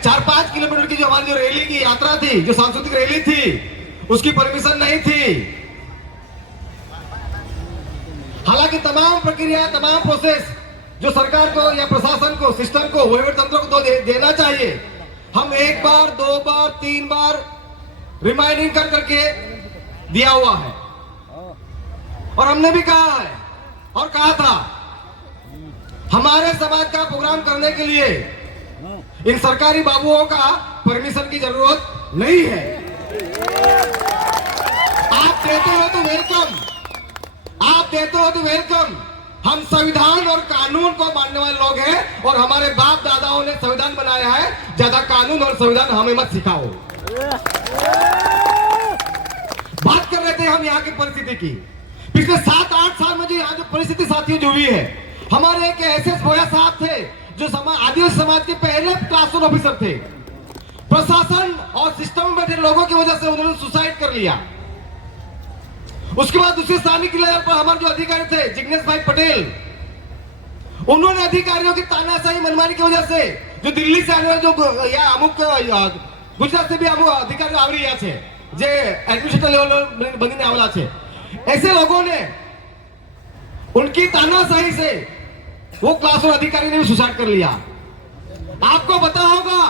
4-5 kilometre की जो हमारी जो रैली की यात्रा थी, जो सांस्कृतिक रैली थी, उसकी परमिशन नहीं थी। हालांकि तमाम प्रक्रिया, तमाम प्रोसेस जो सरकार को या प्रशासन को, सिस्टम को, वहीवट तंत्र को तो देना चाहिए। हम 1 बार, 2 बार, 3 बार रिमाइंडिंग कर करके दिया हुआ है और हमने भी कहा है और कहा था हमारे समाज का प्रोग्राम करने के लिए इन सरकारी बाबुओं का परमिशन की जरूरत नहीं है। आप देते हो तो वेलकम, आप देते हो तो वेलकम। हम संविधान और कानून को मानने वाले लोग हैं और हमारे बाप दादाओं ने संविधान बनाया है। ज्यादा कानून और संविधान हमें मत सिखाओ। बात कर रहे थे हम यहाँ की परिस्थिति की। पिछले 7-8 साल में जो यहाँ जो परिस्थिति साथियों जो हुई है, हमारे एक एसएस भोया साहब थे जो आदिवासी समाज के पहले क्लास 1 ऑफिसर थे। प्रशासन और सिस्टम में बैठे लोगों की वजह से उन्होंने सुसाइड कर लिया। उसके बाद दूसरे स्थानीय लेवल पर हमारे जो अधिकारी थे जिग्नेश भाई पटेल, उन्होंने अधिकारियों की तानाशाही मनमानी की वजह से जो दिल्ली से आने वाले जो या अमुक गुजरात से भी अमुक अधिकारी आवरी छे जे एडमिनिस्ट्रेटिव लेवल बनी आवेला छे, ऐसे लोगों ने उनकी तानाशाही से वो क्लास 1 अधिकारी ने भी सुसाइड कर लिया। आपको पता होगा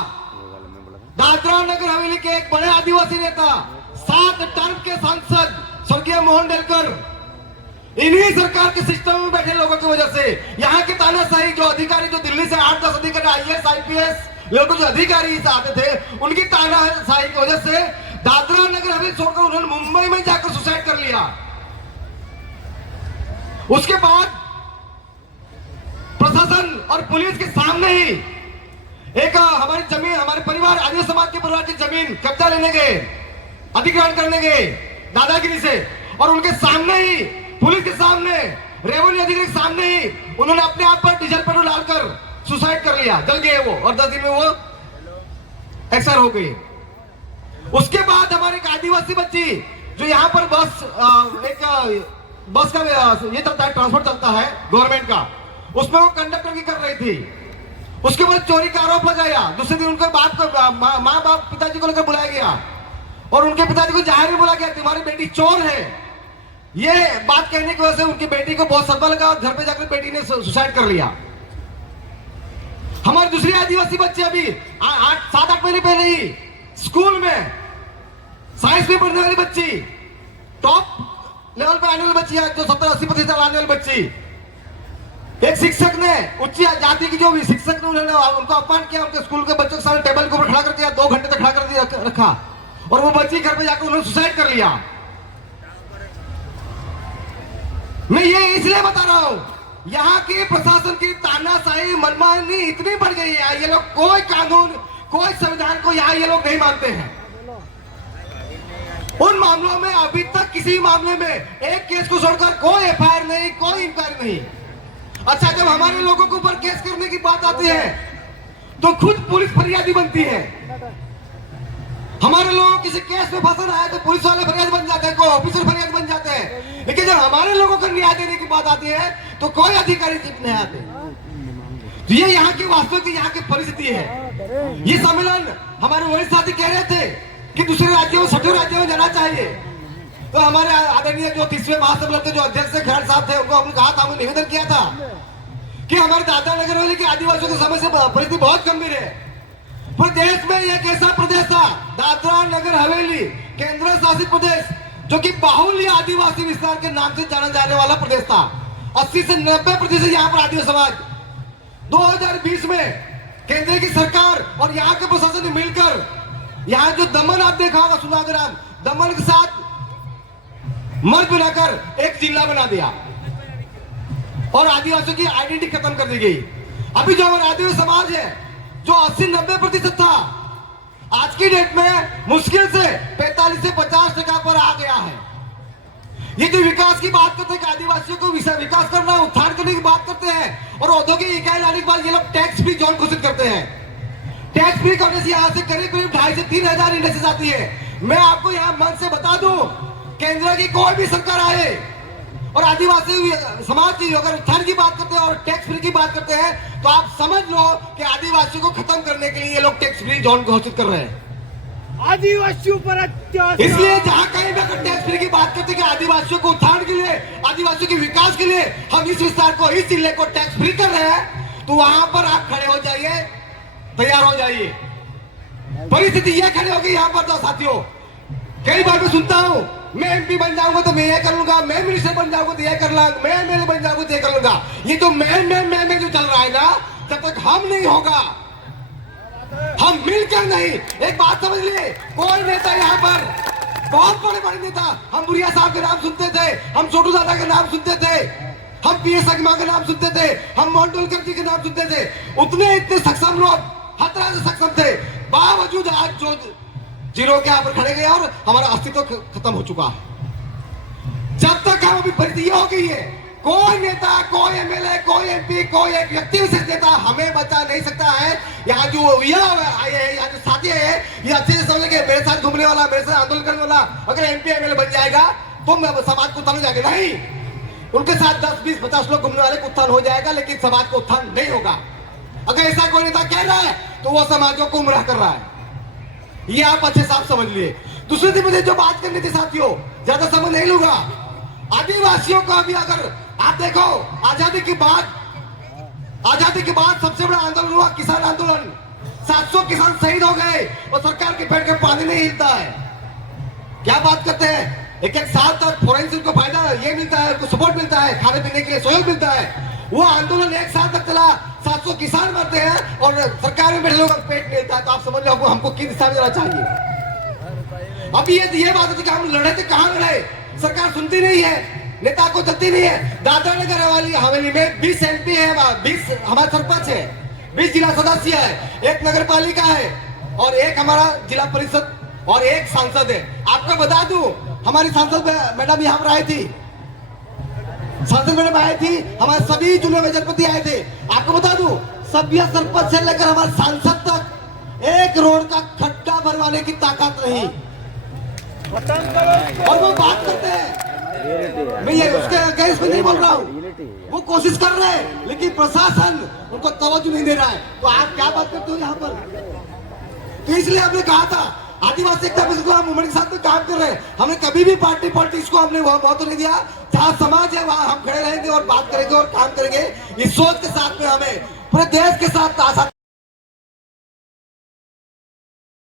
दादरा नगर हवेली के एक बड़े आदिवासी नेता, 7 टर्म के सांसद स्वर्गीय मोहन डेलकर, इन्हीं सरकार के सिस्टम में बैठे लोगों की वजह से यहाँ के तानाशाही जो अधिकारी जो दिल्ली से 8-10 अधिकारी आईएएस आईपीएस लोगों जो अधिकारी आते थे, उनकी तानाशाही की वजह से दादरा नगर हवेली छोड़कर उन्होंने मुंबई में जाकर सुसाइड कर लिया। उसके बाद प्रशासन और पुलिस के सामने ही एक हमारी जमीन, हमारे परिवार आदिवासी समाज के परिवार की जमीन कब्जा लेने गए, अधिग्रहण करने गए दादागिरी से, और उनके सामने ही, पुलिस के सामने, रेवेन्यू अधिकारी के सामने ही उन्होंने अपने आप पर डीजल पेट्रोल डालकर सुसाइड कर लिया। जल गए वो और 10 दिन में वो एक्सपायर हो गई। उसके बाद हमारे एक आदिवासी बच्ची जो यहाँ पर एक बस का ये चलता है, ट्रांसपोर्ट चलता है गवर्नमेंट का, उसमें वो कंडक्टर की कर रही थी। उसके बाद चोरी का आरोप लगाया। दूसरे दिन उनके बाप को, माँ बाप पिताजी को लेकर बुलाया गया और उनके पिताजी को जाहिर में बोला गया तुम्हारी बेटी चोर है। ये बात कहने की वजह से उनकी बेटी को बहुत सदमा लगा और घर पे जाकर बेटी ने सुसाइड कर लिया। हमारी दूसरी आदिवासी बच्ची अभी 7-8 महीने पहले ही स्कूल में साइंस में पढ़ने वाली बच्ची, टॉप लेवल पे आने वाली बच्ची, जो 70-80% आने वाली बच्ची, एक शिक्षक ने, उच्च जाति की जो भी शिक्षक ने, उन्होंने उनको अपमान किया, उनके स्कूल के बच्चों के सामने टेबल के ऊपर खड़ा कर दिया, 2 घंटे तक खड़ा कर रखा और वो बच्ची घर पे जाकर उन्होंने सुसाइड कर लिया। मैं ये इसलिए बता रहा हूं, यहाँ की प्रशासन की तानाशाही मनमानी इतनी बढ़ गई है, ये लोग कोई कानून, कोई संविधान को यहाँ ये लोग नहीं मानते हैं। उन मामलों में अभी तक किसी मामले में एक केस को छोड़कर कोई एफआईआर नहीं, कोई इंक्वायरी नहीं। अच्छा, जब हमारे लोगों के ऊपर केस करने की बात आती है तो खुद पुलिस फरियादी बनती है। हमारे लोग किसी केस में फंसा है तो पुलिस वाले फरियादी बन जाते हैं, कोई ऑफिसर फरियादी बन जाते हैं, लेकिन जब हमारे लोगों को न्याय देने की बात आती है तो कोई अधिकारी जीत नहीं आते। तो ये यहाँ की वास्तविक, यहाँ की परिस्थिति है। ये सम्मेलन हमारे वरिष्ठ साथी कह रहे थे कि दूसरे राज्यों में, 6 राज्यों में जाना चाहिए, तो हमारे आदरणीय जो 30वें महासम्मेलन के जो अध्यक्ष खैर साहब थे, उनको हमने कहा था, हमने निवेदन किया था कि हमारे दादरा नगर हवेली के आदिवासियों की समस्या परिस्थिति बहुत गंभीर है। पूरे देश में एक ऐसा प्रदेश था, दादरा नगर हवेली केंद्र शासित प्रदेश, जो कि बाहुल्य आदिवासी विस्तार के नाम से जाना जाने वाला प्रदेश था। 80 से 90% यहाँ पर आदिवासी समाज। 2020 में केंद्र की सरकार और यहाँ के प्रशासन ने मिलकर यहाँ जो दमन आप देखा होगा, सुना होगा नाम, दमन के साथ मर्ज बनाकर एक जिला बना दिया और आदिवासियों की आइडेंटिटी खत्म कर दी गई। अभी जो हमारा आदिवासी समाज है जो 80-90% था, आज की डेट में मुश्किल से 45 से 50% पर आ गया है। ये जो विकास की बात करते हैं, आदिवासियों को विकास करना, उत्थान करने की बात करते हैं, और औद्योगिक इकाई लाने के बाद ये लोग टैक्स फ्री जोन घोषित करते हैं। टैक्स फ्री करने से यहाँ से करीब 2,500 से 3,000 इंडस्ट्रीज आती है। मैं आपको यहाँ मन से बता दूं, केंद्र की कोई भी सरकार आए, और आदिवासी समाज की अगर उत्थान की बात करते हैं और टैक्स फ्री की बात करते हैं, तो आप समझ लो कि आदिवासियों को खत्म करने के लिए ये लोग टैक्स फ्री जोन घोषित कर रहे हैं। आदिवासियों पर अत्याचार। इसलिए जहां कहीं भी अगर टैक्स फ्री की बात करते हैं कि आदिवासियों को उत्थान के लिए, आदिवासियों के विकास के लिए हम इस विस्तार को, इस जिले को टैक्स फ्री कर रहे हैं, तो वहां पर आप खड़े हो जाइए, तैयार हो जाइए। परिस्थिति यह खड़ी होगी यहाँ पर। तो साथियों, कई बार मैं सुनता हूं, मैं एमपी बन जाऊंगा तो मैं ये कर लूंगा, मैं मिनिस्टर बन जाऊंगा तो ये कर लूंगा, मैं एमएलए बन जाऊंगा तो ये कर लूंगा। ये तो मैं जो चल रहा है ना, जब तक हम नहीं होगा, हम मिलकर नहीं। एक बात समझ लिए, कोई नेता यहाँ पर, बहुत बड़े बड़े नेता, हम बुढ़िया साहब के नाम सुनते थे, हम छोटू दादा के नाम सुनते थे, हम पीएस अगमा के नाम सुनते थे, हम मोंटोलकर जी के नाम सुनते थे। उतने इतने सक्षम लोग, हर तरह से सक्षम थे, बावजूद आज जो जीरो के यहाँ पर खड़े गए और हमारा अस्तित्व खत्म हो चुका है। जब तक हम अभी परिस्थिति हो गई है, कोई नेता, कोई एमएलए, कोई एमपी, कोई एक व्यक्ति विशेष नेता हमें बचा नहीं सकता है। यहाँ जो आए हैं, यहाँ जो साथी है, ये अच्छे से समझ के मेरे साथ घूमने वाला, मेरे साथ आंदोलन करने वाला अगर एमपी एमएलए बन जाएगा तो समाज को उत्थान हो जाएगा। नहीं, उनके साथ 10, 20, 50 लोग घूमने वाले को उत्थान हो जाएगा, लेकिन समाज को उत्थान नहीं होगा। अगर ऐसा कोई नेता कह रहा है तो वो समाजों को गुमराह कर रहा है। ये आप अच्छे साफ समझ लिए। दूसरे दिन मुझे जो बात करनी थी साथियों, ज्यादा समय नहीं लूंगा। आदिवासियों का भी अगर आप देखो, आजादी के बाद सबसे बड़ा आंदोलन हुआ किसान आंदोलन। 700 किसान शहीद हो गए और सरकार के पेट के पानी नहीं हिलता है। क्या बात करते हैं, एक साल तक फोरेंसिक को फायदा ये मिलता है, उनको सपोर्ट मिलता है, खाने पीने के लिए सहयोग मिलता है। वो आंदोलन 1 साल तक चला, 700 किसान मरते हैं और सरकार में बैठे लोगों का पेट मिलता है। तो आप समझ लो हमको किस दिशा में जाना चाहिए। अभी ये बात होती कि हम लड़े थे, कहां लड़े, सरकार सुनती नहीं है, नेता को चलती नहीं है। दादरा नगर वाली हवेली में 20 एमपी है, 20 हमारा सरपंच है, 20 जिला सदस्य है, 1 नगर पालिका है और 1 हमारा जिला परिषद और 1 सांसद है। आपको बता दूं, हमारी सांसद मैडम यहाँ पर आई थी, सांसद मैडम आई थी, हमारे सभी जिलों में जनपति आए थे। आपको बता दूं, सभ्य सरपंच से लेकर हमारे सांसद तक 1 रोड का खड्डा भरवाने की ताकत नहीं। और वो बात करते हैं, मैं ये उसके अगेंस्ट में नहीं बोल रहा हूँ, वो कोशिश कर रहे हैं, लेकिन प्रशासन उनको तवज्जो नहीं दे रहा है। तो आप क्या बात करते हो यहाँ पर? तो इसलिए हमने कहा था, आदिवासी एकता मूवमेंट के साथ में काम कर रहे हैं। हमने कभी भी पार्टी पॉलिटिक्स को हमने बहुत नहीं दिया। जहाँ समाज है वहाँ हम खड़े रहेंगे और बात करेंगे और काम करेंगे। इस सोच के साथ में हमें पूरे देश के साथ